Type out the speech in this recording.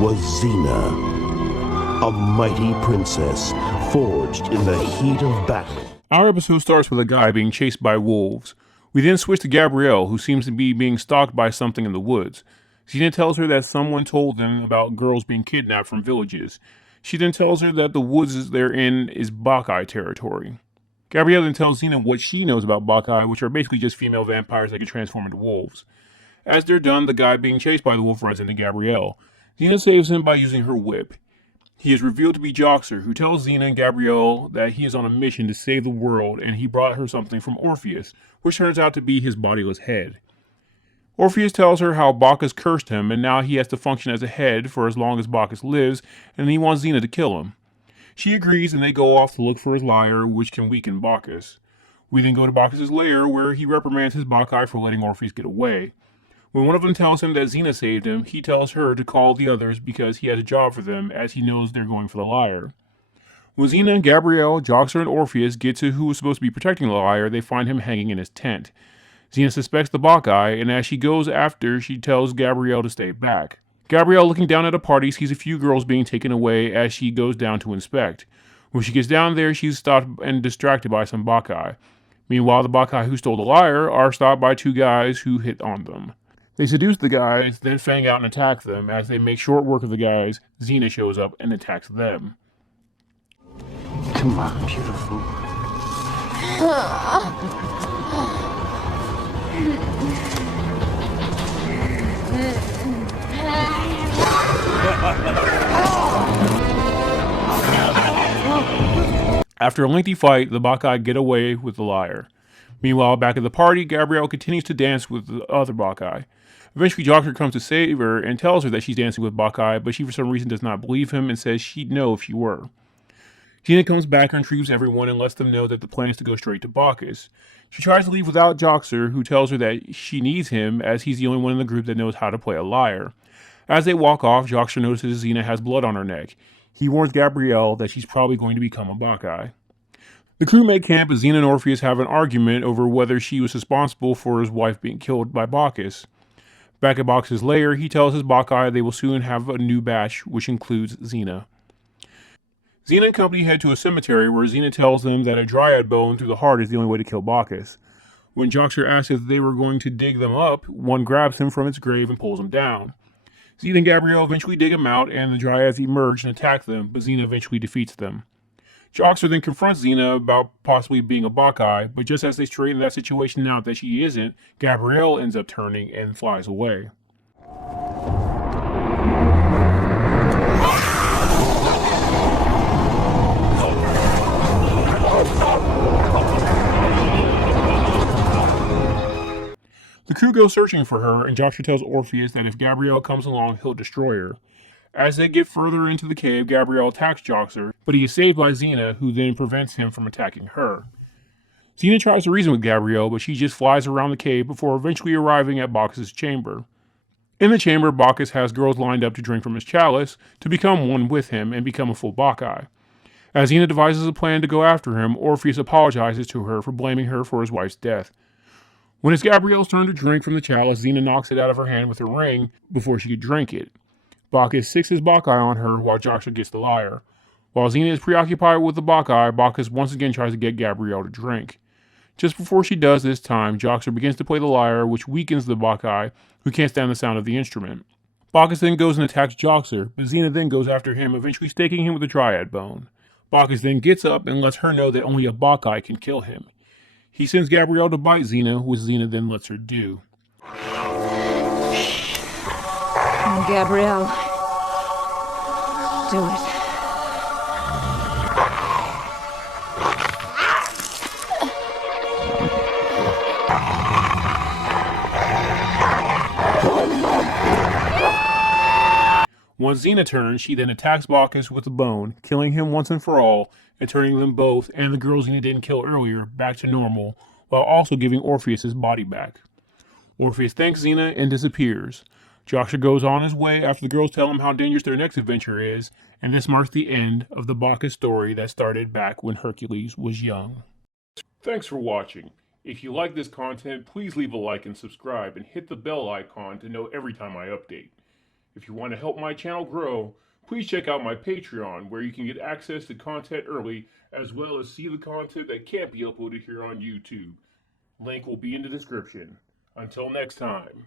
was Xena, a mighty princess forged in the heat of battle. Our episode starts with a guy being chased by wolves. We then switch to Gabrielle, who seems to be being stalked by something in the woods. Xena tells her that someone told them about girls being kidnapped from villages. She then tells her that the woods they're in is Bacchae territory. Gabrielle then tells Xena what she knows about Bacchae, which are basically just female vampires that can transform into wolves. As they're done, the guy being chased by the wolf runs into Gabrielle. Xena saves him by using her whip. He is revealed to be Joxer, who tells Xena and Gabrielle that he is on a mission to save the world and he brought her something from Orpheus, which turns out to be his bodiless head. Orpheus tells her how Bacchus cursed him and now he has to function as a head for as long as Bacchus lives, and he wants Xena to kill him. She agrees and they go off to look for his lyre, which can weaken Bacchus. We then go to Bacchus' lair where he reprimands his Bacchae for letting Orpheus get away. When one of them tells him that Xena saved him, he tells her to call the others because he has a job for them as he knows they're going for the lyre. When Xena, Gabrielle, Joxer, and Orpheus get to who is supposed to be protecting the lyre, they find him hanging in his tent. Xena suspects the Bacchae, and as she goes after, she tells Gabrielle to stay back. Gabrielle, looking down at a party, sees a few girls being taken away as she goes down to inspect. When she gets down there, she's stopped and distracted by some Bacchae. Meanwhile, the Bacchae who stole the lyre are stopped by two guys who hit on them. They seduce the guys, then fang out and attack them. As they make short work of the guys, Xena shows up and attacks them. Come on, beautiful. After a lengthy fight, the Bacchae get away with the lyre. Meanwhile, back at the party, Gabrielle continues to dance with the other Bacchae. Eventually, Joxer comes to save her and tells her that she's dancing with Bacchae, but she for some reason does not believe him and says she'd know if she were. Xena comes back and retrieves everyone and lets them know that the plan is to go straight to Bacchus. She tries to leave without Joxer, who tells her that she needs him as he's the only one in the group that knows how to play a lyre. As they walk off, Joxer notices Xena has blood on her neck. He warns Gabrielle that she's probably going to become a Bacchae. The crew make camp as Xena and Orpheus have an argument over whether she was responsible for his wife being killed by Bacchus. Back at Bacchus' lair, he tells his Bacchae they will soon have a new batch, which includes Xena. Xena and company head to a cemetery where Xena tells them that a dryad bone through the heart is the only way to kill Bacchus. When Joxer asks if they were going to dig them up, one grabs him from its grave and pulls him down. Xena and Gabrielle eventually dig him out, and the dryads emerge and attack them, but Xena eventually defeats them. Joxer then confronts Xena about possibly being a Bacchae, but just as they straighten that situation out that she isn't, Gabrielle ends up turning and flies away. The crew goes searching for her, and Joxer tells Orpheus that if Gabrielle comes along, he'll destroy her. As they get further into the cave, Gabrielle attacks Joxer, but he is saved by Xena, who then prevents him from attacking her. Xena tries to reason with Gabrielle, but she just flies around the cave before eventually arriving at Bacchus' chamber. In the chamber, Bacchus has girls lined up to drink from his chalice to become one with him and become a full Bacchae. As Xena devises a plan to go after him, Orpheus apologizes to her for blaming her for his wife's death. When it's Gabrielle's turn to drink from the chalice, Xena knocks it out of her hand with her ring before she could drink it. Bacchus sicks his Bacchae on her while Joxer gets the lyre. While Xena is preoccupied with the Bacchae, Bacchus once again tries to get Gabrielle to drink. Just before she does this time, Joxer begins to play the lyre, which weakens the Bacchae, who can't stand the sound of the instrument. Bacchus then goes and attacks Joxer, but Xena then goes after him, eventually staking him with a dryad bone. Bacchus then gets up and lets her know that only a Bacchae can kill him. He sends Gabrielle to bite Xena, which Xena then lets her do. Gabrielle, do it. Once Xena turns, she then attacks Bacchus with the bone, killing him once and for all, and turning them both, and the girls Xena didn't kill earlier, back to normal, while also giving Orpheus his body back. Orpheus thanks Xena and disappears. Joxer goes on his way after the girls tell him how dangerous their next adventure is, and this marks the end of the Bacchus story that started back when Hercules was young. Thanks for watching. If you like this content, please leave a like and subscribe, and hit the bell icon to know every time I update. If you want to help my channel grow, please check out my Patreon, where you can get access to content early, as well as see the content that can't be uploaded here on YouTube. Link will be in the description. Until next time.